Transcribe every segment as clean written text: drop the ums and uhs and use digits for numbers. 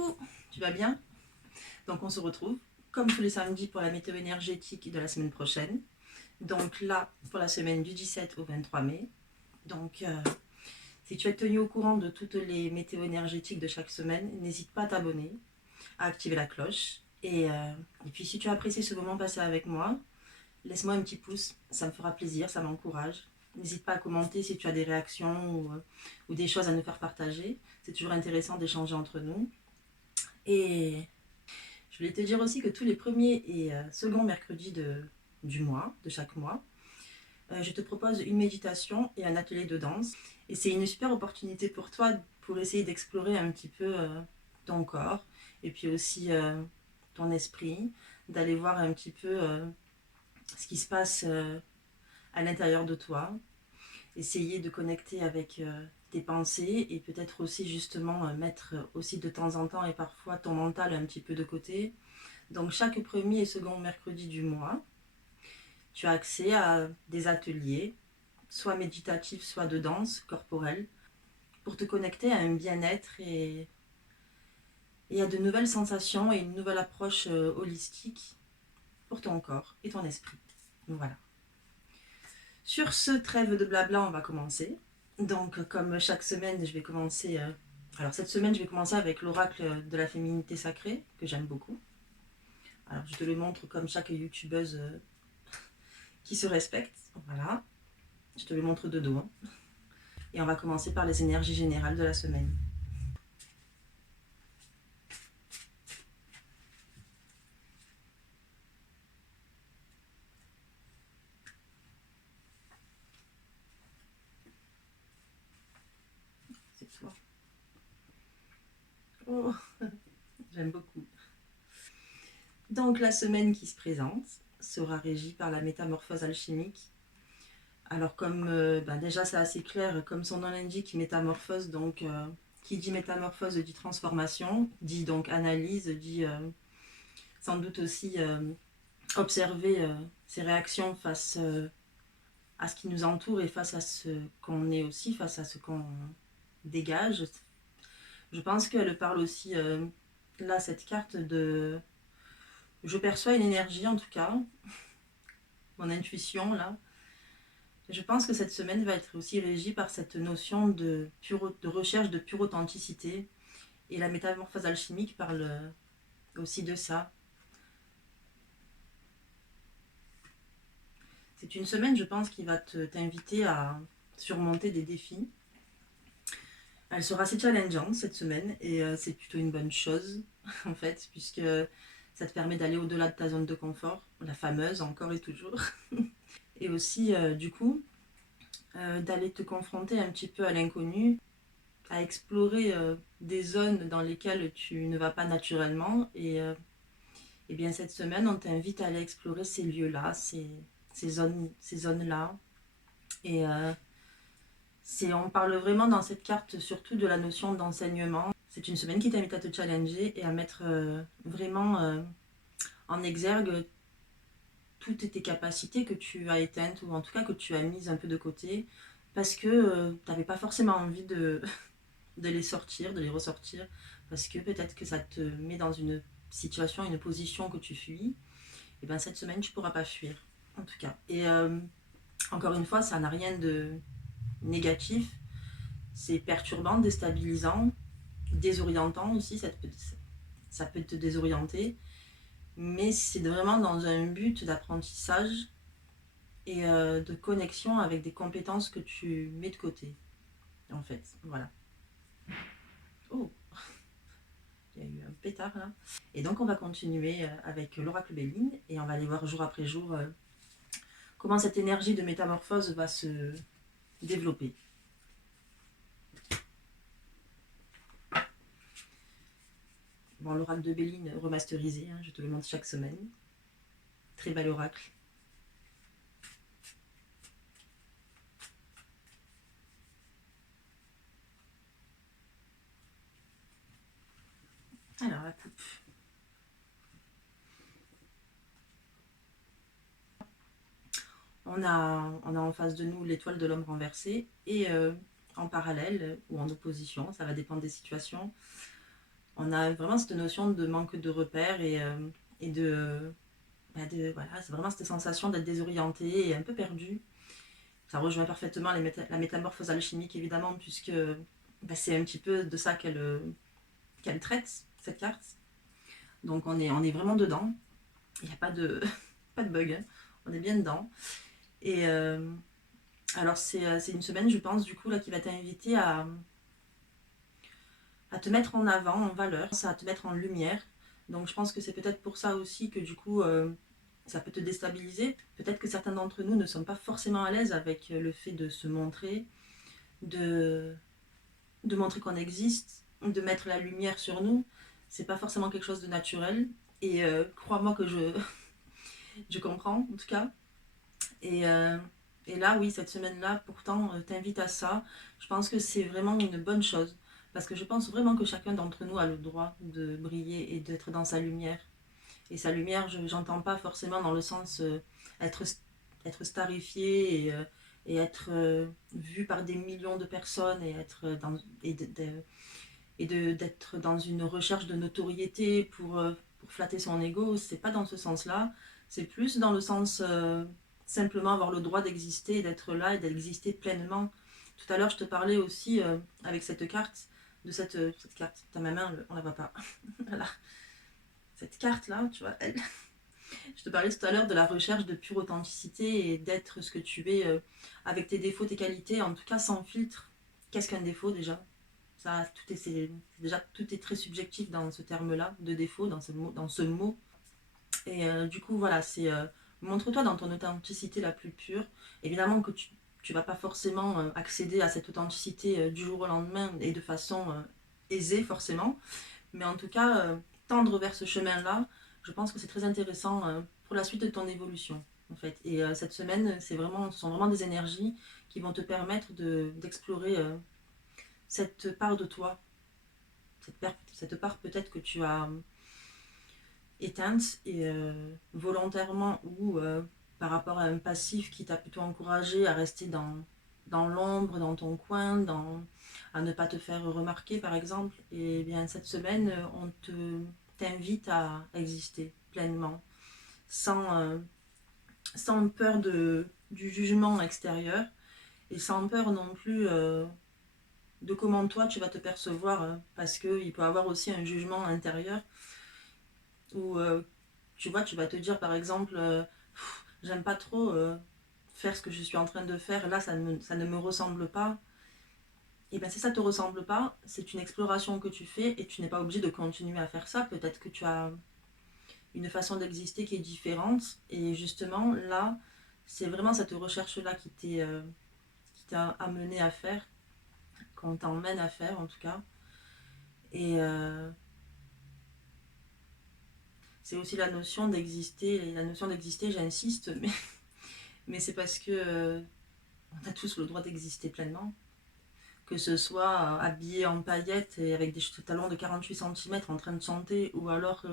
Coucou, tu vas bien? Donc on se retrouve comme tous les samedis pour la météo énergétique de la semaine prochaine. Donc là, pour la semaine du 17 au 23 mai. Donc si tu es tenu au courant de toutes les météos énergétiques de chaque semaine, n'hésite pas à t'abonner, à activer la cloche. Et puis si tu as apprécié ce moment passé avec moi, laisse-moi un petit pouce, ça me fera plaisir, ça m'encourage. N'hésite pas à commenter si tu as des réactions ou des choses à nous faire partager. C'est toujours intéressant d'échanger entre nous. Et je voulais te dire aussi que tous les premiers et seconds mercredis du mois, de chaque mois, je te propose une méditation et un atelier de danse. Et c'est une super opportunité pour toi pour essayer d'explorer un petit peu ton corps et puis aussi ton esprit, d'aller voir un petit peu ce qui se passe à l'intérieur de toi, essayer de connecter avec tes pensées et peut-être aussi justement mettre aussi de temps en temps et parfois ton mental un petit peu de côté. Donc chaque premier et second mercredi du mois, tu as accès à des ateliers, soit méditatifs, soit de danse corporelle, pour te connecter à un bien-être et à de nouvelles sensations et une nouvelle approche holistique pour ton corps et ton esprit. Voilà. Sur ce trêve de blabla, on va commencer. Donc comme chaque semaine, je vais commencer... alors cette semaine, je vais commencer avec l'oracle de la féminité sacrée, que j'aime beaucoup. Alors je te le montre comme chaque youtubeuse qui se respecte. Voilà. Je te le montre de dos. Et on va commencer par les énergies générales de la semaine. C'est toi. Oh, j'aime beaucoup. Donc la semaine qui se présente sera régie par la métamorphose alchimique. Alors comme déjà c'est assez clair, comme son nom l'indique, métamorphose, donc qui dit métamorphose dit transformation, dit donc analyse, dit sans doute aussi observer ses réactions face à ce qui nous entoure et face à ce qu'on est aussi, face à ce qu'on dégage. Je pense qu'elle parle aussi, là, cette carte de... Je perçois une énergie en tout cas, mon intuition là. Je pense que cette semaine va être aussi régie par cette notion de recherche de pure authenticité. Et la métamorphose alchimique parle aussi de ça. C'est une semaine, je pense, qui va t'inviter à surmonter des défis. Elle sera assez challengeante cette semaine et c'est plutôt une bonne chose en fait, puisque ça te permet d'aller au-delà de ta zone de confort, la fameuse encore et toujours. Et aussi, du coup, d'aller te confronter un petit peu à l'inconnu, à explorer des zones dans lesquelles tu ne vas pas naturellement. Et bien cette semaine, on t'invite à aller explorer ces lieux-là, ces zones-là. Et on parle vraiment dans cette carte surtout de la notion d'enseignement. C'est une semaine qui t'invite à te challenger et à mettre vraiment en exergue toutes tes capacités que tu as éteintes ou en tout cas que tu as mises un peu de côté parce que tu n'avais pas forcément envie de les sortir, de les ressortir, parce que peut-être que ça te met dans une situation, une position que tu fuis. Et bien cette semaine, tu ne pourras pas fuir, en tout cas. Et encore une fois, ça n'a rien de négatif. C'est perturbant, déstabilisant, désorientant aussi. Ça peut te désorienter. Mais c'est vraiment dans un but d'apprentissage et de connexion avec des compétences que tu mets de côté, en fait. Voilà. Oh, il y a eu un pétard là. Et donc on va continuer avec l'oracle Béline et on va aller voir jour après jour comment cette énergie de métamorphose va se développer. Bon, l'oracle de Béline remasterisé, hein, je te le montre chaque semaine. Très bel oracle. Alors la coupe. On a en face de nous l'étoile de l'homme renversé et en parallèle ou en opposition, ça va dépendre des situations, on a vraiment cette notion de manque de repères et voilà, c'est vraiment cette sensation d'être désorienté et un peu perdu. Ça rejoint parfaitement la métamorphose alchimique, évidemment, puisque c'est un petit peu de ça qu'elle traite, cette carte. Donc on est vraiment dedans. Il n'y a pas de, pas de bug. Hein. On est bien dedans. Et alors c'est une semaine, je pense, du coup, là, qui va t'inviter à te mettre en avant, en valeur, à te mettre en lumière. Donc je pense que c'est peut-être pour ça aussi que du coup, ça peut te déstabiliser. Peut-être que certains d'entre nous ne sont pas forcément à l'aise avec le fait de se montrer, de, de montrer qu'on existe, de mettre la lumière sur nous. C'est pas forcément quelque chose de naturel. Et crois-moi que je comprends, en tout cas. Et, euh, et là, oui, cette semaine-là, pourtant, t'invite à ça. Je pense que c'est vraiment une bonne chose. Parce que je pense vraiment que chacun d'entre nous a le droit de briller et d'être dans sa lumière. Et sa lumière, je n'entends pas forcément dans le sens être, être starifié et être vu par des millions de personnes et être dans, d'être dans une recherche de notoriété pour flatter son ego. C'est pas dans ce sens-là. C'est plus dans le sens simplement avoir le droit d'exister et d'être là et d'exister pleinement. Tout à l'heure, je te parlais aussi avec cette carte, de cette carte. T'as ma main, on la voit pas. Voilà. Cette carte-là, tu vois, elle. Je te parlais tout à l'heure de la recherche de pure authenticité et d'être ce que tu es avec tes défauts, tes qualités, en tout cas sans filtre. Qu'est-ce qu'un défaut déjà? Ça, déjà, tout est très subjectif dans ce terme-là, de défaut, dans ce mot. Et du coup, voilà, c'est montre-toi dans ton authenticité la plus pure. Évidemment que tu vas pas forcément accéder à cette authenticité du jour au lendemain et de façon aisée, forcément. Mais en tout cas, tendre vers ce chemin-là, je pense que c'est très intéressant pour la suite de ton évolution, en fait. Et cette semaine, ce sont vraiment des énergies qui vont te permettre d'explorer cette part de toi, cette part peut-être que tu as éteinte et volontairement ou par rapport à un passif qui t'a plutôt encouragé à rester dans l'ombre, dans ton coin, à ne pas te faire remarquer par exemple. Et bien cette semaine, t'invite à exister pleinement, sans, sans peur du jugement extérieur et sans peur non plus de comment toi tu vas te percevoir, parce qu'il peut y avoir aussi un jugement intérieur où tu vois, tu vas te dire par exemple, j'aime pas trop faire ce que je suis en train de faire, là ça ne me ressemble pas. Et bien si ça te ressemble pas, c'est une exploration que tu fais et tu n'es pas obligé de continuer à faire ça. Peut-être que tu as une façon d'exister qui est différente. Et justement, là, c'est vraiment cette recherche-là qui t'a amené à faire, qu'on t'emmène à faire en tout cas. Et c'est aussi la notion d'exister. Et la notion d'exister, j'insiste, mais c'est parce que on a tous le droit d'exister pleinement. Que ce soit habillé en paillettes et avec des talons de 48 cm en train de chanter, ou alors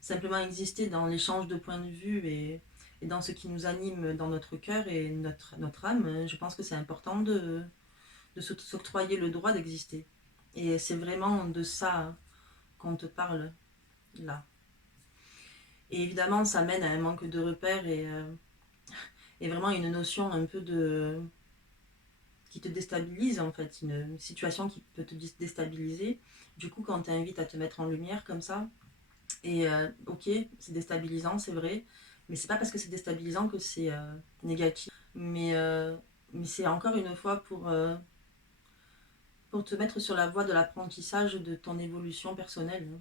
simplement exister dans l'échange de points de vue et dans ce qui nous anime dans notre cœur et notre âme. Je pense que c'est important de s'octroyer le droit d'exister. Et c'est vraiment de ça qu'on te parle là. Et évidemment, ça mène à un manque de repères et vraiment une notion un peu qui te déstabilise en fait, une situation qui peut te déstabiliser. Du coup, quand tu invites à te mettre en lumière comme ça, et ok, c'est déstabilisant, c'est vrai, mais c'est pas parce que c'est déstabilisant que c'est négatif. Mais c'est encore une fois pour te mettre sur la voie de l'apprentissage de ton évolution personnelle.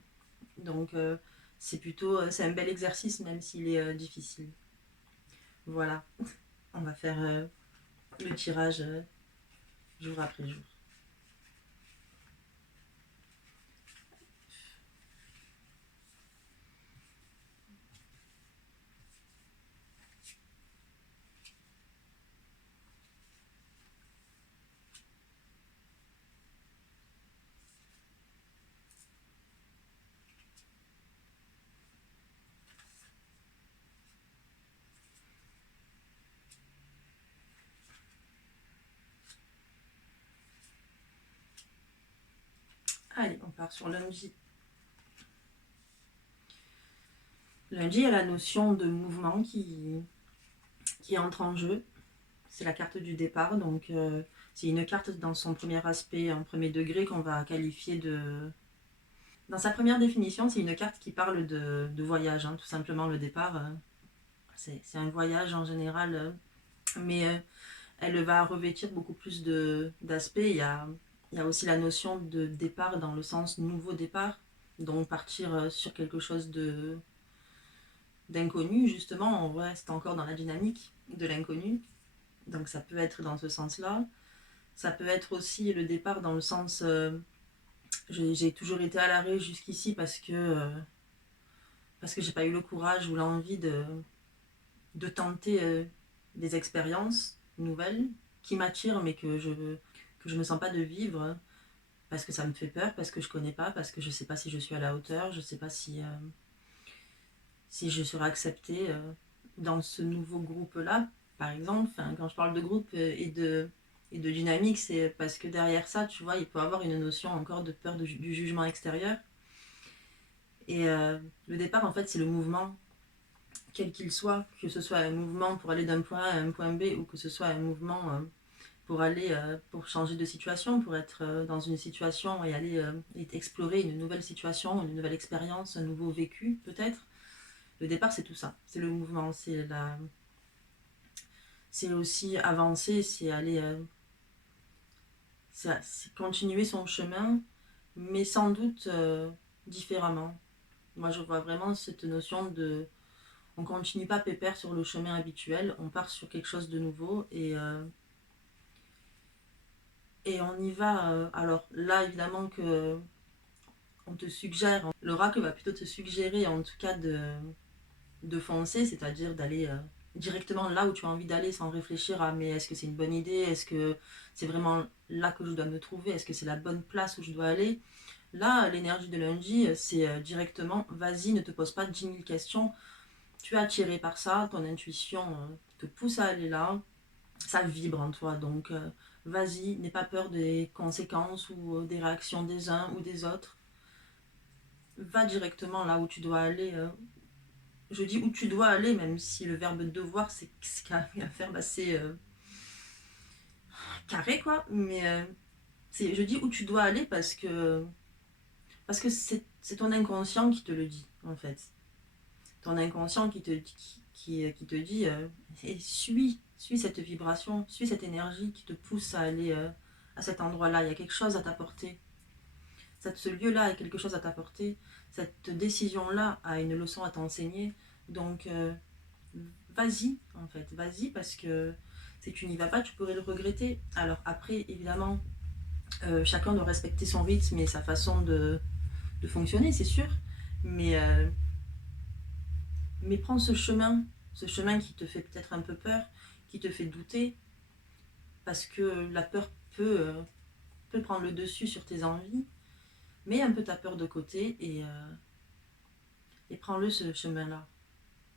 Donc c'est un bel exercice même s'il est difficile. Voilà, on va faire le tirage jour après jour. Allez, on part sur lundi Lundi, il y a la notion de mouvement qui entre en jeu. C'est la carte du départ, donc c'est une carte dans son premier aspect, en premier degré, qu'on va qualifier de... Dans sa première définition, c'est une carte qui parle de voyage, hein, tout simplement. Le départ, c'est un voyage en général, mais elle va revêtir beaucoup plus d'aspects. Il y a aussi la notion de départ dans le sens nouveau départ, donc partir sur quelque chose d'inconnu, justement. On reste encore dans la dynamique de l'inconnu, donc ça peut être dans ce sens-là. Ça peut être aussi le départ dans le sens j'ai toujours été à l'arrêt jusqu'ici parce que j'ai pas eu le courage ou l'envie de tenter des expériences nouvelles qui m'attirent mais que je me sens pas de vivre parce que ça me fait peur, parce que je connais pas, parce que je sais pas si je suis à la hauteur, je sais pas si je serai acceptée dans ce nouveau groupe-là, par exemple. Enfin, quand je parle de groupe et de dynamique, c'est parce que derrière ça, tu vois, il peut y avoir une notion encore de peur du jugement extérieur. Et le départ, en fait, c'est le mouvement, quel qu'il soit, que ce soit un mouvement pour aller d'un point A à un point B ou que ce soit un mouvement pour changer de situation, pour être dans une situation et aller et explorer une nouvelle situation, une nouvelle expérience, un nouveau vécu, peut-être. Le départ, c'est tout ça. C'est le mouvement, c'est aussi avancer, c'est aller, c'est continuer son chemin, mais sans doute différemment. Moi, je vois vraiment cette notion de, on continue pas pépère sur le chemin habituel, on part sur quelque chose de nouveau et on y va. Alors là, évidemment que on te suggère, l'oracle va plutôt te suggérer en tout cas de foncer, c'est-à-dire d'aller directement là où tu as envie d'aller sans réfléchir à mais est-ce que c'est une bonne idée, est-ce que c'est vraiment là que je dois me trouver, est-ce que c'est la bonne place où je dois aller. Là, l'énergie de lundi, c'est directement, vas-y, ne te pose pas 10 000 questions, tu es attiré par ça, ton intuition te pousse à aller là, ça vibre en toi, donc vas-y, n'aie pas peur des conséquences ou des réactions des uns ou des autres, va directement là où tu dois aller. Je dis où tu dois aller, même si le verbe devoir, c'est quand même un verbe assez carré, quoi. Mais je dis où tu dois aller parce que c'est ton inconscient qui te le dit, en fait. Ton inconscient qui te dit suis cette vibration, suis cette énergie qui te pousse à aller à cet endroit-là. Il y a quelque chose à t'apporter. Ce lieu-là a quelque chose à t'apporter. Cette décision-là a une leçon à t'enseigner. Donc, vas-y, en fait, vas-y, parce que si tu n'y vas pas, tu pourrais le regretter. Alors après, évidemment, chacun doit respecter son rythme et sa façon de fonctionner, c'est sûr. Mais, euh, mais prends ce chemin qui te fait peut-être un peu peur, qui te fait douter, parce que la peur peut prendre le dessus sur tes envies. Mets un peu ta peur de côté et prends-le ce chemin-là.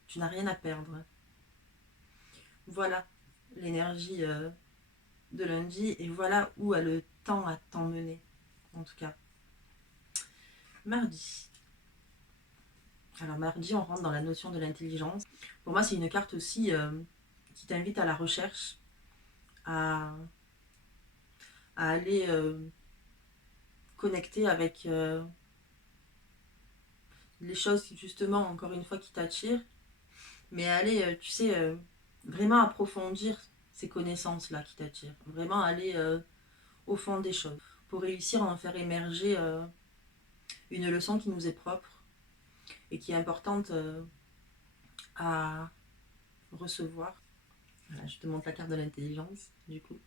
Tu n'as rien à perdre. Voilà l'énergie de lundi et voilà où a le temps à t'emmener, en tout cas. Mardi. Alors mardi, on rentre dans la notion de l'intelligence. Pour moi, c'est une carte aussi qui t'invite à la recherche, à, à aller connecter avec les choses justement, encore une fois, qui t'attirent, mais à aller, tu sais, vraiment approfondir ces connaissances-là qui t'attirent. Vraiment aller au fond des choses pour réussir à en faire émerger une leçon qui nous est propre et qui est importante à recevoir. Voilà, je te montre la carte de l'intelligence, du coup.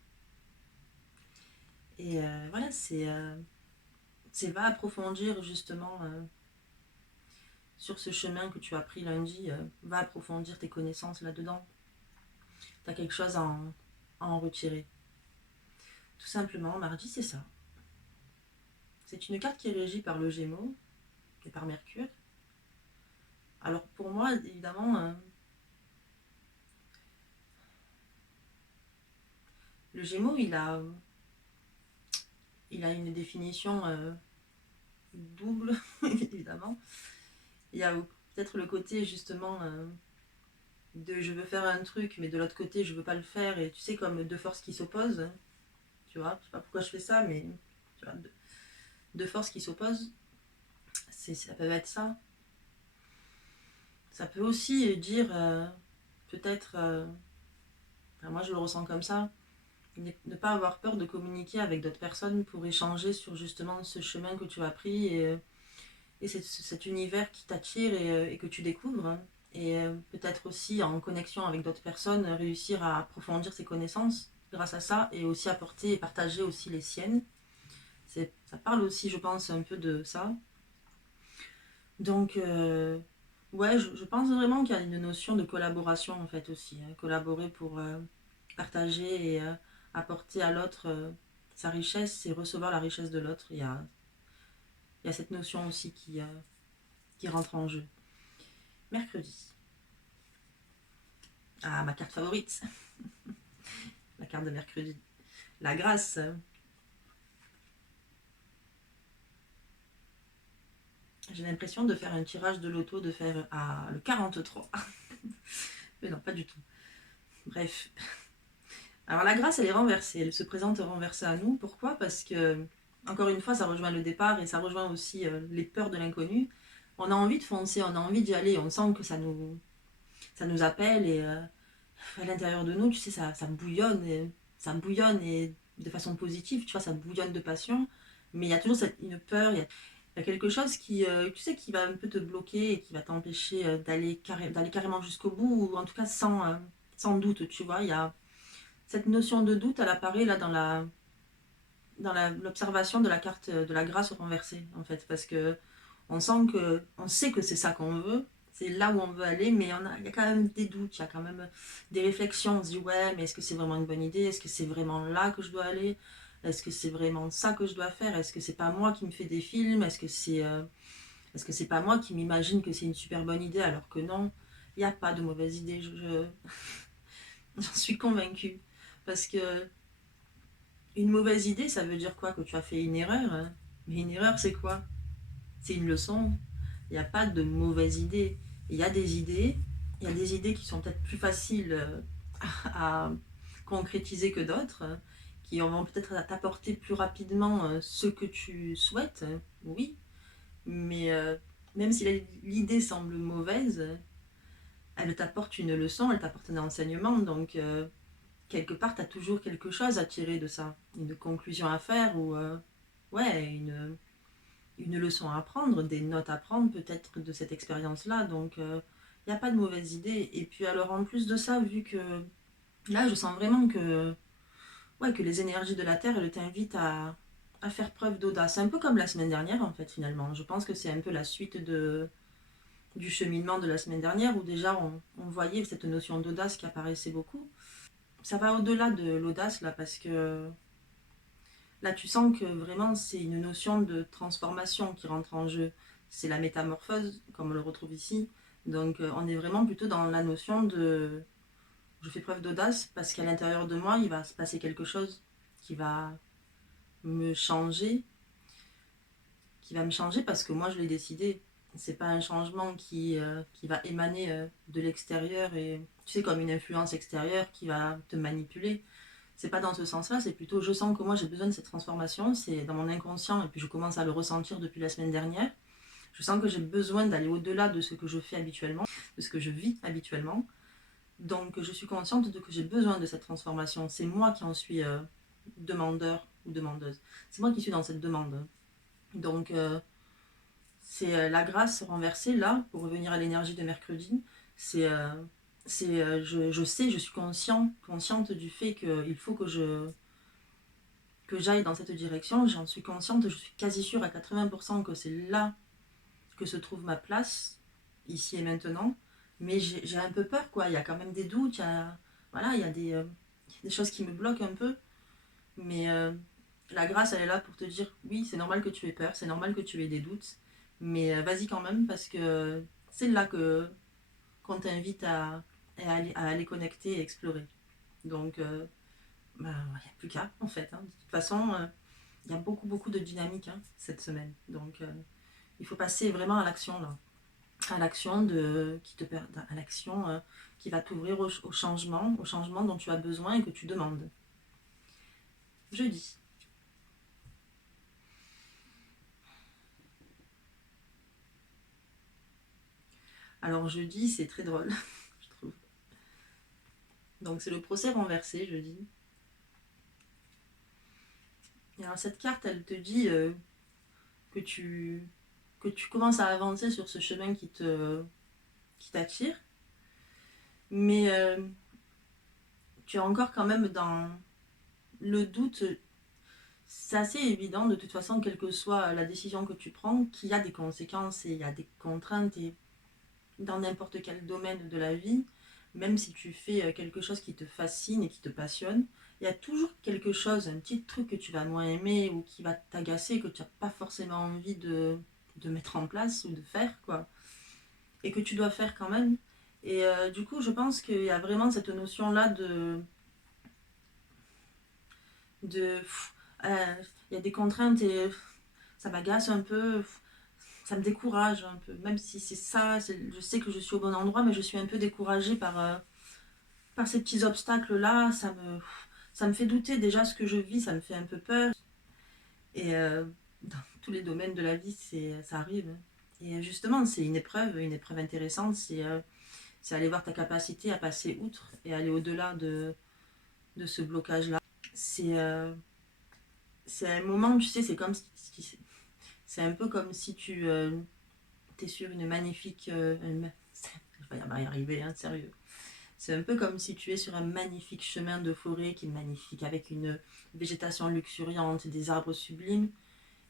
Et voilà, c'est va approfondir justement sur ce chemin que tu as pris lundi, va approfondir tes connaissances là-dedans. Tu as quelque chose à en retirer. Tout simplement, mardi, c'est ça. C'est une carte qui est régie par le Gémeaux et par Mercure. Alors pour moi, évidemment, le Gémeaux, il a une définition double, évidemment. Il y a peut-être le côté justement de je veux faire un truc, mais de l'autre côté je veux pas le faire, et tu sais, comme deux forces qui s'opposent, tu vois, je sais pas pourquoi je fais ça, mais tu vois, deux forces qui s'opposent, ça peut être ça. Ça peut aussi dire peut-être, enfin, moi je le ressens comme ça, ne pas avoir peur de communiquer avec d'autres personnes pour échanger sur justement ce chemin que tu as pris, et cet univers qui t'attire et que tu découvres, hein. Et peut-être aussi en connexion avec d'autres personnes, réussir à approfondir ses connaissances grâce à ça, et aussi apporter et partager aussi les siennes. Ça parle aussi, je pense, un peu de ça. Donc, ouais, je pense vraiment qu'il y a une notion de collaboration en fait aussi, hein. Collaborer pour partager et apporter à l'autre sa richesse et recevoir la richesse de l'autre. Il y a cette notion aussi qui rentre en jeu. Mercredi. Ah, ma carte favorite. La carte de mercredi. La grâce. J'ai l'impression de faire un tirage de loto, de faire le 43. Mais non, pas du tout. Bref. Alors la grâce, elle est renversée. Elle se présente renversée à nous. Pourquoi? Parce que, encore une fois, ça rejoint le départ et ça rejoint aussi les peurs de l'inconnu. On a envie de foncer, on a envie d'y aller. On sent que ça nous appelle, et à l'intérieur de nous, tu sais, ça bouillonne. Ça bouillonne, et de façon positive, tu vois, ça bouillonne de passion. Mais il y a toujours une peur, il y a quelque chose qui, tu sais, qui va un peu te bloquer et qui va t'empêcher d'aller carrément jusqu'au bout, ou en tout cas sans doute, tu vois. Il y a cette notion de doute, elle apparaît là l'observation de la carte de la grâce renversée, en fait, parce que on sait que c'est ça qu'on veut, c'est là où on veut aller, mais il y a quand même des doutes, il y a quand même des réflexions. On se dit ouais, mais est-ce que c'est vraiment une bonne idée? Est-ce que c'est vraiment là que je dois aller? Est-ce que c'est vraiment ça que je dois faire? Est-ce que c'est pas moi qui me fais des films? Est-ce que c'est pas moi qui m'imagine que c'est une super bonne idée, alors que non, il n'y a pas de mauvaise idée, j'en suis convaincue. Parce que une mauvaise idée, ça veut dire quoi? Que tu as fait une erreur, hein. Mais une erreur, c'est quoi? C'est une leçon. Il n'y a pas de mauvaise idée. Il y a des idées. Il y a des idées qui sont peut-être plus faciles à concrétiser que d'autres, hein, qui vont peut-être t'apporter plus rapidement ce que tu souhaites, hein. Oui. Mais même si l'idée semble mauvaise, elle t'apporte une leçon, elle t'apporte un enseignement. Donc, quelque part, tu as toujours quelque chose à tirer de ça. Une conclusion à faire, ou ouais, une leçon à apprendre, des notes à prendre peut-être de cette expérience-là. Donc, il n'y a pas de mauvaise idée. Et puis, alors, en plus de ça, vu que là, je sens vraiment que les énergies de la Terre, elles t'invitent à faire preuve d'audace. C'est un peu comme la semaine dernière, en fait, finalement. Je pense que c'est un peu la suite du cheminement de la semaine dernière, où déjà on voyait cette notion d'audace qui apparaissait beaucoup. Ça va au-delà de l'audace, là, parce que là, tu sens que vraiment, c'est une notion de transformation qui rentre en jeu. C'est la métamorphose, comme on le retrouve ici. Donc, on est vraiment plutôt dans la notion de je fais preuve d'audace parce qu'à l'intérieur de moi, il va se passer quelque chose qui va me changer, parce que moi, je l'ai décidé. C'est pas un changement qui va émaner de l'extérieur, et tu sais, comme une influence extérieure qui va te manipuler. C'est pas dans ce sens-là, c'est plutôt je sens que moi j'ai besoin de cette transformation, c'est dans mon inconscient, et puis je commence à le ressentir depuis la semaine dernière. Je sens que j'ai besoin d'aller au-delà de ce que je fais habituellement, de ce que je vis habituellement. Donc je suis consciente que j'ai besoin de cette transformation. C'est moi qui en suis demandeur ou demandeuse. C'est moi qui suis dans cette demande. Donc c'est la grâce renversée là, pour revenir à l'énergie de mercredi. Je sais, je suis consciente du fait qu'il faut que j'aille dans cette direction. J'en suis consciente, je suis quasi sûre à 80% que c'est là que se trouve ma place, ici et maintenant. Mais j'ai un peu peur, quoi. Il y a quand même des doutes, voilà, il y a des choses qui me bloquent un peu. Mais la grâce, elle est là pour te dire, oui, c'est normal que tu aies peur, c'est normal que tu aies des doutes, mais vas-y quand même, parce que c'est là qu'on t'invite à aller connecter et explorer. Donc, bah, il n'y a plus qu'à, en fait, hein. De toute façon, il y a beaucoup, beaucoup de dynamique, hein, cette semaine. Donc, il faut passer vraiment à l'action, là. à l'action à l'action qui va t'ouvrir au changement dont tu as besoin et que tu demandes. Jeudi. Alors jeudi, c'est très drôle, je trouve. Donc c'est le procès renversé, jeudi. Et alors cette carte, elle te dit que tu commences à avancer sur ce chemin qui t'attire, mais tu es encore quand même dans le doute. C'est assez évident de toute façon, quelle que soit la décision que tu prends, qu'il y a des conséquences et il y a des contraintes, et dans n'importe quel domaine de la vie, même si tu fais quelque chose qui te fascine et qui te passionne, il y a toujours quelque chose, un petit truc que tu vas moins aimer ou qui va t'agacer, que tu n'as pas forcément envie de mettre en place ou de faire, quoi. Et que tu dois faire quand même. Et du coup, je pense qu'il y a vraiment cette notion-là de il y a des contraintes et ça m'agace un peu, ça me décourage un peu. Même si c'est ça, je sais que je suis au bon endroit, mais je suis un peu découragée par ces petits obstacles-là. Ça me fait douter déjà ce que je vis, ça me fait un peu peur. Et dans tous les domaines de la vie, ça arrive. Et justement, c'est une épreuve intéressante. C'est aller voir ta capacité à passer outre et aller au-delà de ce blocage-là. C'est c'est un moment, tu sais, c'est un peu comme si tu es sur une magnifique... je vais y arriver, hein, sérieux. C'est un peu comme si tu es sur un magnifique chemin de forêt qui est magnifique, avec une végétation luxuriante, des arbres sublimes.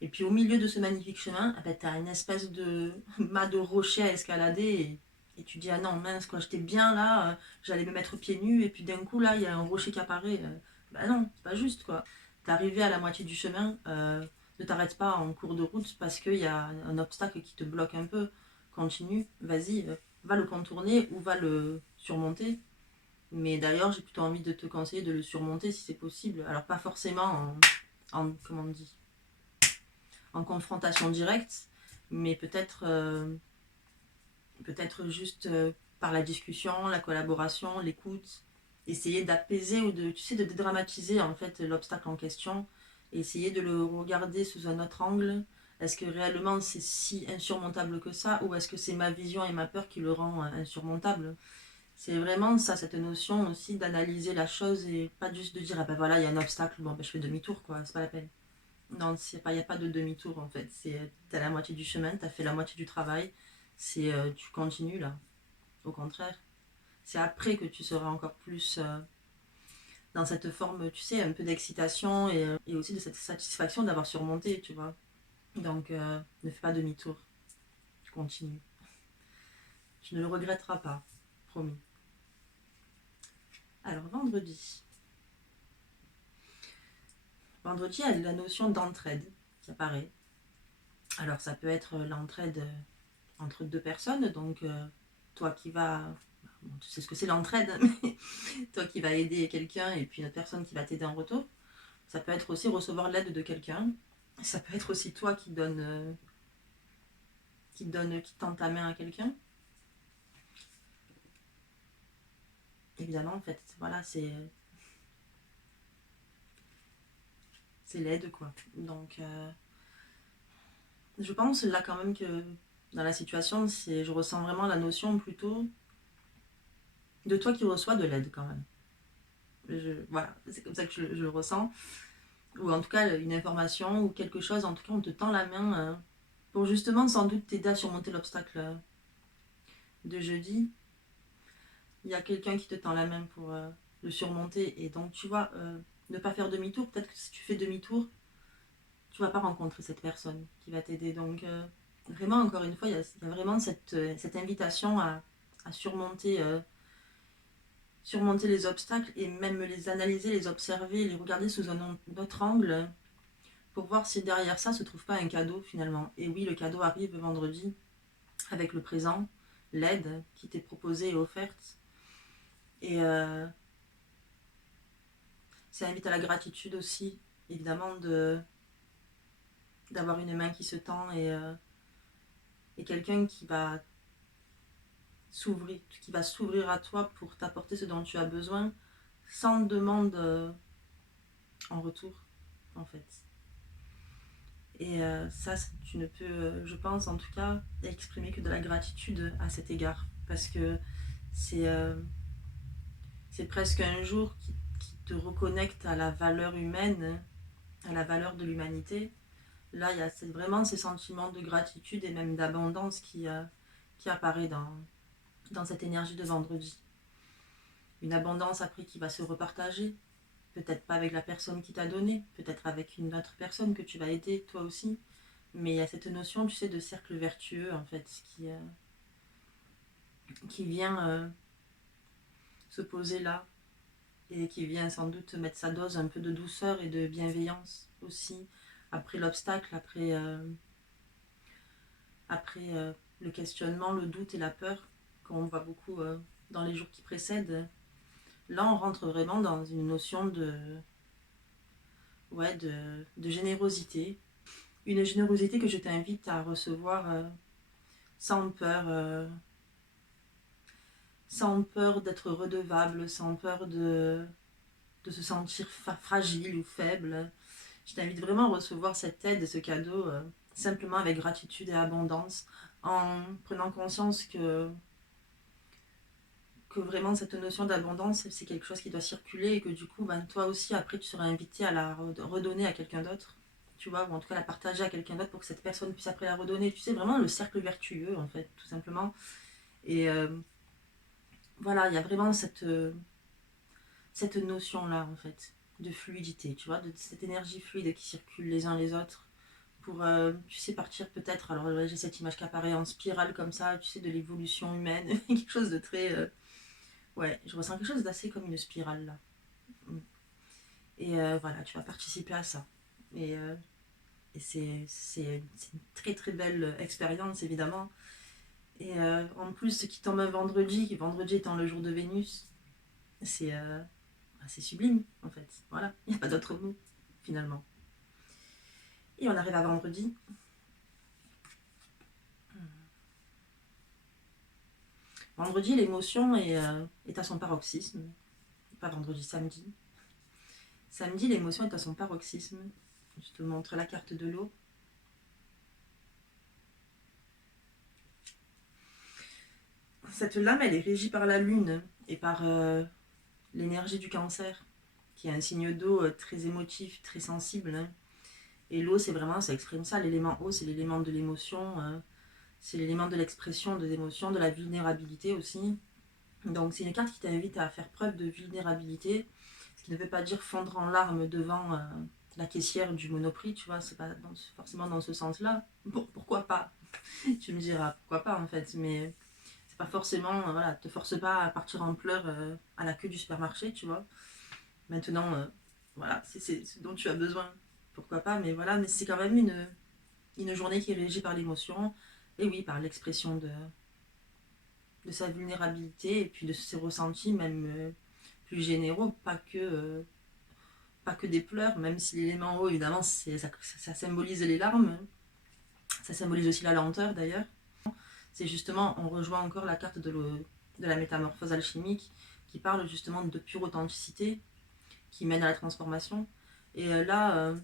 Et puis au milieu de ce magnifique chemin, ah ben, tu as une espèce de mât de rocher à escalader. Et tu dis, ah non, mince, quoi, j'étais bien là, j'allais me mettre pieds nus, et puis d'un coup, là, il y a un rocher qui apparaît. Bah non, c'est pas juste, quoi. T'es arrivé à la moitié du chemin, ne t'arrête pas en cours de route parce qu'il y a un obstacle qui te bloque un peu. Continue, vas-y, va le contourner ou va le surmonter. Mais d'ailleurs, j'ai plutôt envie de te conseiller de le surmonter si c'est possible. Alors, pas forcément comment on dit, en confrontation directe, mais peut-être juste par la discussion, la collaboration, l'écoute, essayer d'apaiser ou tu sais, de dédramatiser en fait l'obstacle en question, et essayer de le regarder sous un autre angle. Est-ce que réellement c'est si insurmontable que ça, ou est-ce que c'est ma vision et ma peur qui le rend insurmontable? C'est vraiment ça, cette notion aussi d'analyser la chose et pas juste de dire ah ben voilà, il y a un obstacle, bon ben je fais demi-tour, quoi, c'est pas la peine. Non, il n'y a pas de demi-tour en fait. T'as la moitié du chemin, t'as fait la moitié du travail. Tu continues là. Au contraire. C'est après que tu seras encore plus dans cette forme, tu sais, un peu d'excitation et aussi de cette satisfaction d'avoir surmonté, tu vois. Donc, ne fais pas demi-tour. Continue. Tu ne le regretteras pas. Promis. Alors, vendredi. Vendredi, il y a la notion d'entraide qui apparaît. Alors, ça peut être l'entraide entre deux personnes, donc toi qui vas, bon, tu sais ce que c'est l'entraide, mais toi qui vas aider quelqu'un et puis une autre personne qui va t'aider en retour. Ça peut être aussi recevoir l'aide de quelqu'un. Ça peut être aussi toi qui tend ta main à quelqu'un. Évidemment, en fait, voilà, c'est l'aide, quoi. Donc, je pense là quand même que dans la situation, je ressens vraiment la notion plutôt de toi qui reçois de l'aide quand même. Voilà, c'est comme ça que je le ressens. Ou en tout cas, une information ou quelque chose, en tout cas, on te tend la main pour justement sans doute t'aider à surmonter l'obstacle de jeudi. Il y a quelqu'un qui te tend la main pour le surmonter. Et donc, tu vois, ne pas faire demi-tour. Peut-être que si tu fais demi-tour, tu vas pas rencontrer cette personne qui va t'aider. Donc, vraiment, encore une fois, il y a vraiment cette invitation à surmonter les obstacles et même les analyser, les observer, les regarder sous un autre angle pour voir si derrière ça se trouve pas un cadeau finalement. Et oui, le cadeau arrive vendredi avec le présent, l'aide qui t'est proposée et offerte. Et ça invite à la gratitude aussi, évidemment, d'avoir une main qui se tend et quelqu'un qui va s'ouvrir à toi pour t'apporter ce dont tu as besoin, sans demande en retour, en fait. Et ça, tu ne peux, je pense en tout cas, exprimer que de la gratitude à cet égard. Parce que c'est c'est presque un jour qui te reconnecte à la valeur humaine, à la valeur de l'humanité. Là, il y a vraiment ces sentiments de gratitude et même d'abondance qui apparaît dans cette énergie de vendredi. Une abondance après qui va se repartager, peut-être pas avec la personne qui t'a donné, peut-être avec une autre personne que tu vas aider toi aussi, mais il y a cette notion, tu sais, de cercle vertueux en fait, qui vient se poser là et qui vient sans doute mettre sa dose un peu de douceur et de bienveillance aussi après l'obstacle, après le questionnement, le doute et la peur qu'on voit beaucoup dans les jours qui précèdent. Là, on rentre vraiment dans une notion de générosité. Une générosité que je t'invite à recevoir sans peur, sans peur d'être redevable, sans peur de se sentir fragile ou faible. Je t'invite vraiment à recevoir cette aide et ce cadeau simplement avec gratitude et abondance, en prenant conscience que vraiment cette notion d'abondance, c'est quelque chose qui doit circuler et que du coup, ben, toi aussi, après, tu seras invité à la redonner à quelqu'un d'autre, tu vois, ou en tout cas la partager à quelqu'un d'autre pour que cette personne puisse après la redonner. Tu sais, vraiment le cercle vertueux, en fait, tout simplement. Et voilà, il y a vraiment cette notion-là, en fait, de fluidité, tu vois, de cette énergie fluide qui circule les uns les autres pour, tu sais, partir peut-être, alors là, j'ai cette image qui apparaît en spirale comme ça, tu sais, de l'évolution humaine, quelque chose de très... ouais, je ressens quelque chose d'assez comme une spirale, là. Et voilà, tu vas participer à ça. Et c'est une très très belle expérience, évidemment. Et en plus, ce qui tombe un vendredi étant le jour de Vénus, c'est c'est sublime, en fait. Voilà, il n'y a pas d'autre mot, finalement. Et on arrive à vendredi. Vendredi, l'émotion est à son paroxysme. Pas vendredi, samedi. Samedi, l'émotion est à son paroxysme. Je te montre la carte de l'eau. Cette lame, elle est régie par la lune et par l'énergie du cancer, qui est un signe d'eau très émotif, très sensible. Hein. Et l'eau, c'est vraiment, ça exprime ça. L'élément eau, c'est l'élément de l'émotion, c'est l'élément de l'expression de l'émotion, de la vulnérabilité aussi. Donc c'est une carte qui t'invite à faire preuve de vulnérabilité, ce qui ne veut pas dire fondre en larmes devant la caissière du Monoprix, tu vois, c'est pas forcément dans ce sens-là. Bon, pourquoi pas? Tu me diras, pourquoi pas en fait, mais c'est pas forcément, voilà, te force pas à partir en pleurs à la queue du supermarché, tu vois. Maintenant, voilà, c'est ce dont tu as besoin, pourquoi pas, mais voilà, mais c'est quand même une journée qui est régie par l'émotion, et oui, par l'expression de sa vulnérabilité et puis de ses ressentis, même plus généraux, pas que des pleurs, même si l'élément haut, évidemment, ça symbolise les larmes, ça symbolise aussi la lenteur d'ailleurs. C'est justement, on rejoint encore la carte de la métamorphose alchimique qui parle justement de pure authenticité qui mène à la transformation. Et là,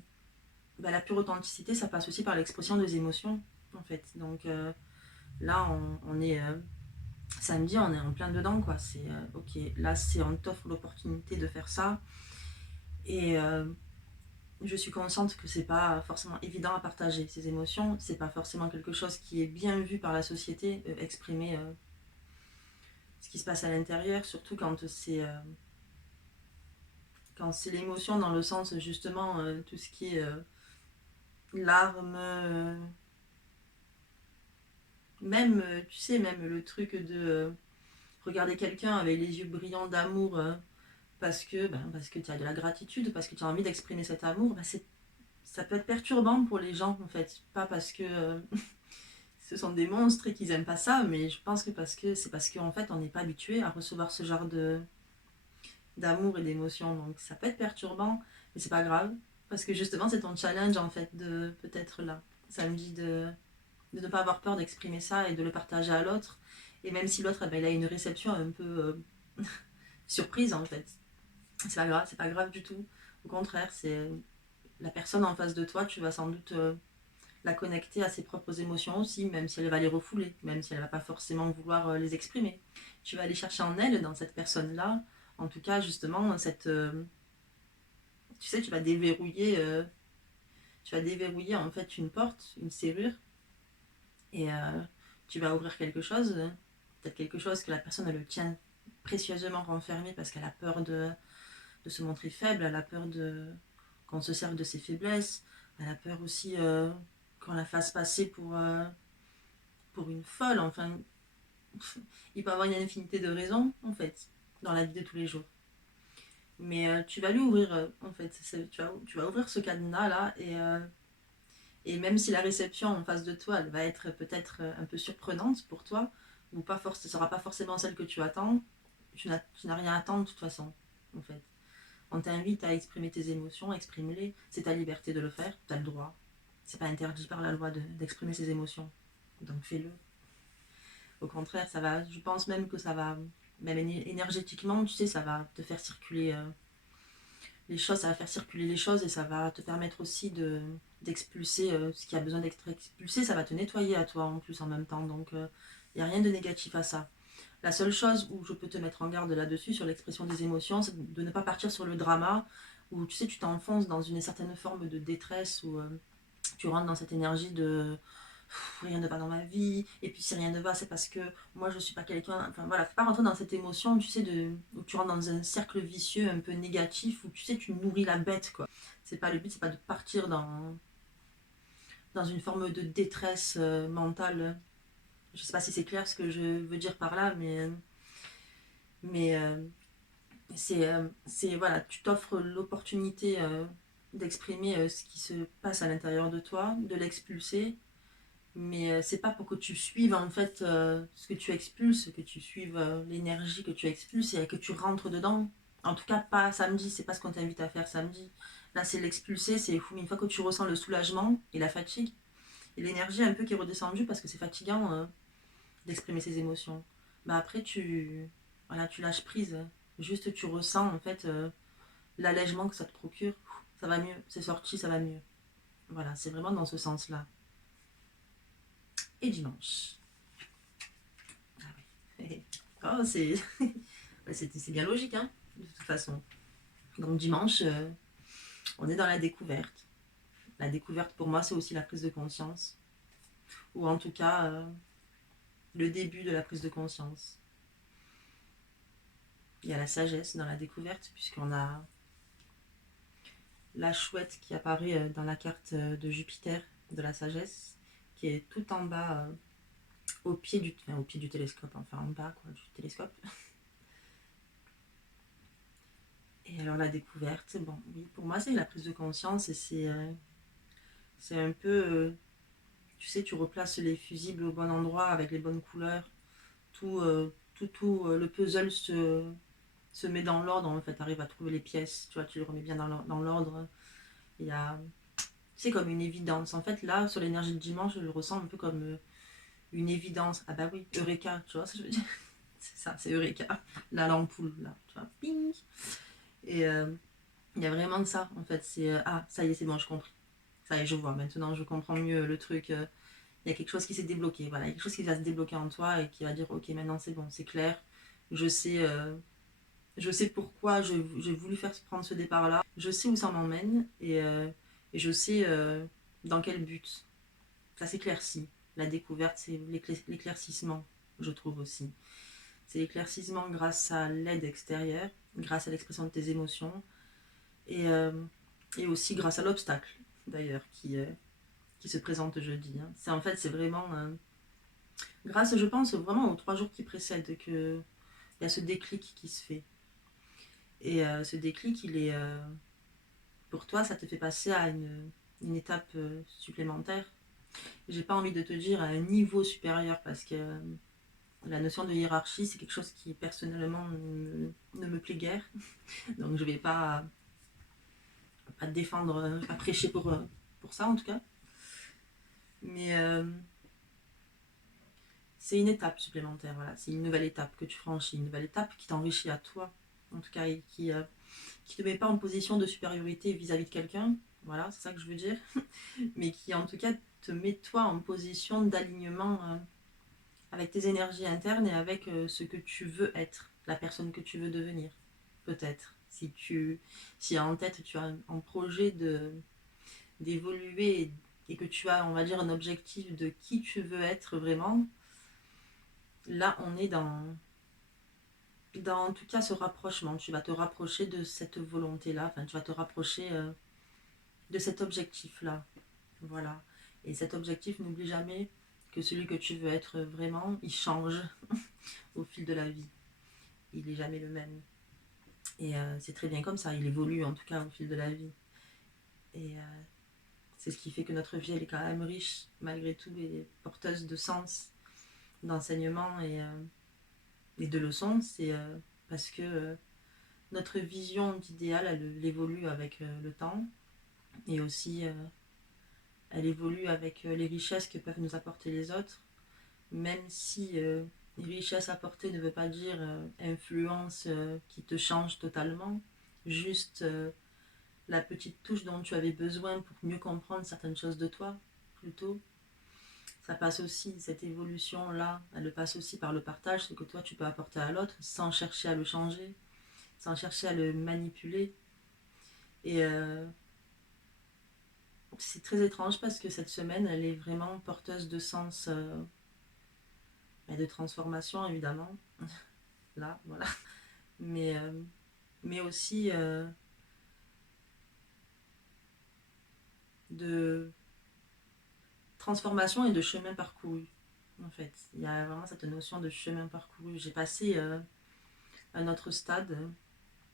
bah, la pure authenticité, ça passe aussi par l'expression des émotions, en fait. Donc là, on est samedi, on est en plein dedans, quoi. C'est ok, là, on t'offre l'opportunité de faire ça. Et je suis consciente que c'est pas forcément évident à partager ces émotions. C'est pas forcément quelque chose qui est bien vu par la société, exprimer ce qui se passe à l'intérieur, surtout quand c'est l'émotion dans le sens justement tout ce qui est larmes, même tu sais, même le truc de regarder quelqu'un avec les yeux brillants d'amour parce que tu as de la gratitude, parce que tu as envie d'exprimer cet amour, bah, ça peut être perturbant pour les gens en fait, pas parce que ce sont des monstres et qu'ils aiment pas ça, mais je pense que c'est parce qu'en fait on n'est pas habitué à recevoir ce genre d'amour et d'émotion, donc ça peut être perturbant, mais c'est pas grave, parce que justement c'est ton challenge en fait de peut-être là, samedi de ne pas avoir peur d'exprimer ça et de le partager à l'autre. Et même si l'autre, il a une réception un peu surprise en fait. C'est pas grave du tout. Au contraire, c'est la personne en face de toi, tu vas sans doute la connecter à ses propres émotions aussi, même si elle va les refouler, même si elle va pas forcément vouloir les exprimer. Tu vas aller chercher en elle, dans cette personne-là, en tout cas justement, tu sais, tu vas déverrouiller en fait une porte, une serrure, et tu vas ouvrir quelque chose, peut-être quelque chose que la personne elle le tient précieusement renfermé parce qu'elle a peur de se montrer faible, elle a peur qu'on se serve de ses faiblesses, elle a peur aussi qu'on la fasse passer pour une folle. Enfin, il peut y avoir une infinité de raisons, en fait, dans la vie de tous les jours. Mais tu vas lui ouvrir, en fait, tu vas ouvrir ce cadenas-là, et même si la réception en face de toi, elle va être peut-être un peu surprenante pour toi, ou pas ce ne sera pas forcément celle que tu attends, tu n'as rien à attendre de toute façon, en fait. On t'invite à exprimer tes émotions, exprime-les. C'est ta liberté de le faire, tu as le droit. C'est pas interdit par la loi d'exprimer ses émotions. Donc fais-le. Au contraire, je pense même que ça va, même énergétiquement, tu sais, ça va te faire circuler les choses, ça va faire circuler les choses et ça va te permettre aussi d'expulser ce qui a besoin d'être expulsé. Ça va te nettoyer à toi en plus en même temps. Donc il n'y a rien de négatif à ça. La seule chose où je peux te mettre en garde là-dessus, sur l'expression des émotions, c'est de ne pas partir sur le drama, où tu sais, tu t'enfonces dans une certaine forme de détresse, où tu rentres dans cette énergie de rien ne va dans ma vie, et puis si rien ne va, c'est parce que moi je suis pas quelqu'un. Enfin voilà, faut pas rentrer dans cette émotion, tu sais, où tu rentres dans un cercle vicieux un peu négatif, où tu sais, tu nourris la bête, quoi. C'est pas le but, c'est pas de partir dans une forme de détresse mentale. Je sais pas si c'est clair ce que je veux dire par là, mais voilà, tu t'offres l'opportunité d'exprimer ce qui se passe à l'intérieur de toi, de l'expulser, mais c'est pas pour que tu suives en fait ce que tu expulses, que tu suives l'énergie que tu expulses et que tu rentres dedans. En tout cas, pas samedi, c'est pas ce qu'on t'invite à faire samedi. Là, c'est l'expulser, c'est fou. Une fois que tu ressens le soulagement et la fatigue, et l'énergie un peu qui est redescendue parce que c'est fatigant d'exprimer ses émotions. Bah après, voilà, tu lâches prise. Juste, tu ressens en fait l'allègement que ça te procure. Ça va mieux, c'est sorti, ça va mieux. Voilà, c'est vraiment dans ce sens-là. Et dimanche. Ah oui. Oh, c'est bien logique, hein, de toute façon. Donc dimanche, on est dans la découverte. La découverte, pour moi, c'est aussi la prise de conscience. Ou en tout cas, le début de la prise de conscience. Il y a la sagesse dans la découverte, puisqu'on a la chouette qui apparaît dans la carte de Jupiter, de la sagesse, qui est tout en bas, au pied du télescope, enfin en bas quoi, du télescope. Et alors la découverte, bon, oui, pour moi c'est la prise de conscience et c'est un peu, tu sais, tu replaces les fusibles au bon endroit avec les bonnes couleurs, le puzzle se met dans l'ordre, en fait, tu arrives à trouver les pièces, tu vois, tu les remets bien dans l'ordre. Il y a, c'est comme une évidence. En fait, là, sur l'énergie de dimanche, je le ressens un peu comme une évidence. Ah bah oui, Eureka, tu vois ce que je veux dire. C'est ça, c'est Eureka. Là, l'ampoule, là, tu vois, ping. Et il y a vraiment de ça, en fait. Ah, ça y est, c'est bon, je comprends. Ça y est, je vois. Maintenant, je comprends mieux le truc. Il y a quelque chose qui s'est débloqué. Voilà, il y a quelque chose qui va se débloquer en toi et qui va dire, ok, maintenant c'est bon, c'est clair. Je sais, je sais pourquoi j'ai voulu prendre ce départ-là. Je sais où ça m'emmène et je sais dans quel but. Ça s'éclaircit. La découverte, c'est l'éclaircissement, je trouve aussi. C'est l'éclaircissement grâce à l'aide extérieure, grâce à l'expression de tes émotions et, et aussi grâce à l'obstacle, d'ailleurs, qui se présente jeudi. Hein. En fait, c'est vraiment grâce, je pense, vraiment aux 3 jours qui précèdent qu'il y a ce déclic qui se fait. Et ce déclic, pour toi, ça te fait passer à une étape supplémentaire. J'ai pas envie de te dire à un niveau supérieur parce que la notion de hiérarchie, c'est quelque chose qui personnellement ne me plaît guère. Donc je vais pas te défendre, pas prêcher pour ça en tout cas. Mais c'est une étape supplémentaire, voilà. C'est une nouvelle étape que tu franchis, une nouvelle étape qui t'enrichit à toi, en tout cas, et qui te met pas en position de supériorité vis-à-vis de quelqu'un, voilà, c'est ça que je veux dire, mais qui en tout cas te met toi en position d'alignement avec tes énergies internes et avec ce que tu veux être, la personne que tu veux devenir, peut-être. Si en tête tu as un projet d'évoluer et que tu as, on va dire, un objectif de qui tu veux être vraiment, là on est dans en tout cas ce rapprochement. Tu vas te rapprocher de cette volonté-là, enfin tu vas te rapprocher de cet objectif-là. Voilà. Et cet objectif, n'oublie jamais que celui que tu veux être vraiment, il change au fil de la vie. Il n'est jamais le même. Et c'est très bien comme ça, il évolue en tout cas au fil de la vie. Et c'est ce qui fait que notre vie, elle est quand même riche, malgré tout, et porteuse de sens, d'enseignement et de leçons. C'est parce que notre vision d'idéal, elle évolue avec le temps. Et aussi, elle évolue avec les richesses que peuvent nous apporter les autres. Même si richesse apportée ne veut pas dire influence qui te change totalement, juste la petite touche dont tu avais besoin pour mieux comprendre certaines choses de toi, plutôt. Ça passe aussi, cette évolution-là, elle passe aussi par le partage, ce que toi tu peux apporter à l'autre, sans chercher à le changer, sans chercher à le manipuler. Et c'est très étrange parce que cette semaine, elle est vraiment porteuse de sens et de transformation, évidemment. Là, voilà. Mais, euh, mais aussi de transformation et de chemin parcouru. En fait, il y a vraiment cette notion de chemin parcouru. J'ai passé un autre stade.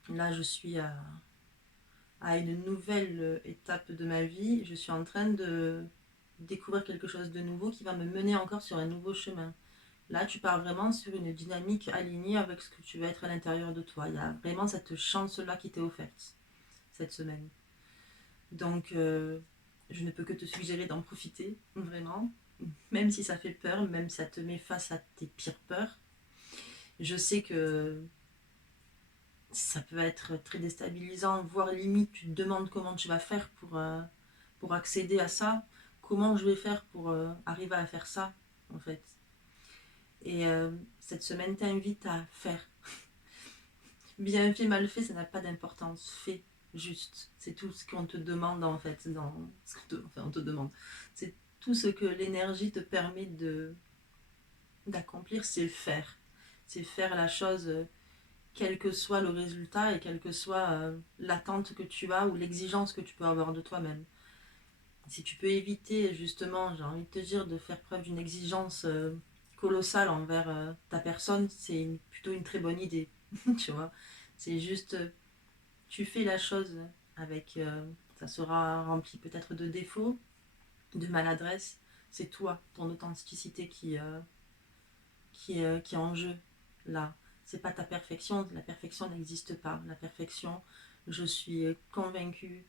Là, je suis à une nouvelle étape de ma vie. Je suis en train de découvrir quelque chose de nouveau qui va me mener encore sur un nouveau chemin. Là, tu pars vraiment sur une dynamique alignée avec ce que tu veux être à l'intérieur de toi. Il y a vraiment cette chance-là qui t'est offerte cette semaine. Donc, je ne peux que te suggérer d'en profiter, vraiment. Même si ça fait peur, même si ça te met face à tes pires peurs. Je sais que ça peut être très déstabilisant, voire limite, tu te demandes comment tu vas faire pour accéder à ça. Comment je vais faire pour arriver à faire ça, en fait. Et cette semaine t'invite à faire. Bien fait, mal fait, ça n'a pas d'importance. Fais juste. C'est tout ce qu'on te demande en fait. Enfin, on te demande. C'est tout ce que l'énergie te permet d'accomplir, c'est faire. C'est faire la chose, quel que soit le résultat et quelle que soit l'attente que tu as ou l'exigence que tu peux avoir de toi-même. Si tu peux éviter justement, j'ai envie de te dire, de faire preuve d'une exigence colossale envers ta personne, c'est plutôt une très bonne idée. Tu vois, c'est juste, tu fais la chose avec, ça sera rempli peut-être de défauts, de maladresse. C'est toi, ton authenticité qui est en jeu là. C'est pas ta perfection, la perfection n'existe pas. La perfection, je suis convaincue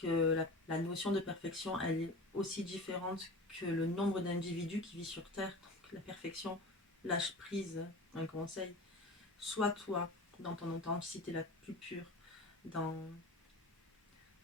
que la notion de perfection, elle est aussi différente que le nombre d'individus qui vivent sur Terre. Donc la perfection, lâche prise, un conseil. Sois toi dans ton authenticité la plus pure, dans,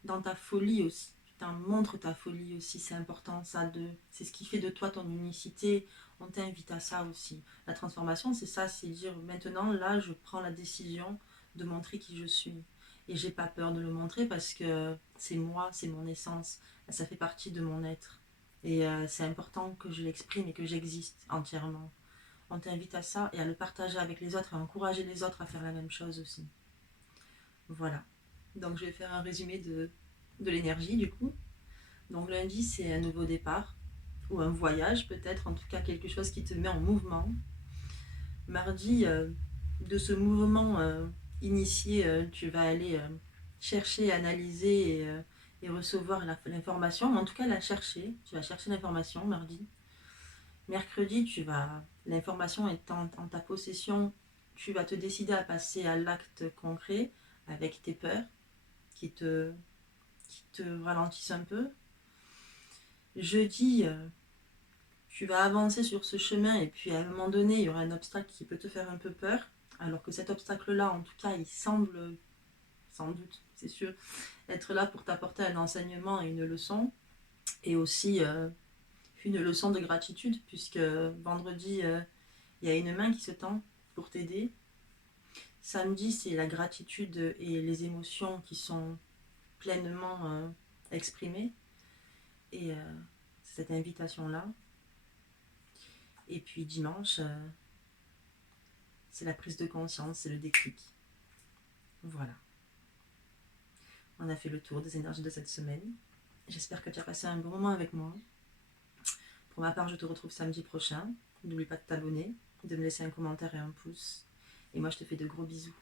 dans ta folie aussi. Putain, montre ta folie aussi, c'est important ça, c'est ce qui fait de toi ton unicité. On t'invite à ça aussi. La transformation, c'est ça, c'est dire maintenant, là, je prends la décision de montrer qui je suis. Et j'ai pas peur de le montrer parce que c'est moi, c'est mon essence, ça fait partie de mon être. Et c'est important que je l'exprime et que j'existe entièrement. On t'invite à ça et à le partager avec les autres et à encourager les autres à faire la même chose aussi. Voilà. Donc je vais faire un résumé de l'énergie du coup. Donc lundi, c'est un nouveau départ ou un voyage peut-être, en tout cas quelque chose qui te met en mouvement. Mardi, de ce mouvement initié, tu vas aller chercher, analyser et recevoir l'information, en tout cas la chercher. Tu vas chercher l'information mardi. Mercredi, l'information est en ta possession, tu vas te décider à passer à l'acte concret avec tes peurs qui te ralentissent un peu. Jeudi, tu vas avancer sur ce chemin et puis à un moment donné, il y aura un obstacle qui peut te faire un peu peur, alors que cet obstacle-là, en tout cas, il semble, sans doute, c'est sûr, être là pour t'apporter un enseignement et une leçon, et aussi une leçon de gratitude, puisque vendredi, il y a une main qui se tend pour t'aider. Samedi, c'est la gratitude et les émotions qui sont pleinement exprimées, et cette invitation-là. Et puis dimanche, c'est la prise de conscience, c'est le déclic. Voilà. On a fait le tour des énergies de cette semaine. J'espère que tu as passé un bon moment avec moi. Pour ma part, je te retrouve samedi prochain. N'oublie pas de t'abonner, de me laisser un commentaire et un pouce. Et moi, je te fais de gros bisous.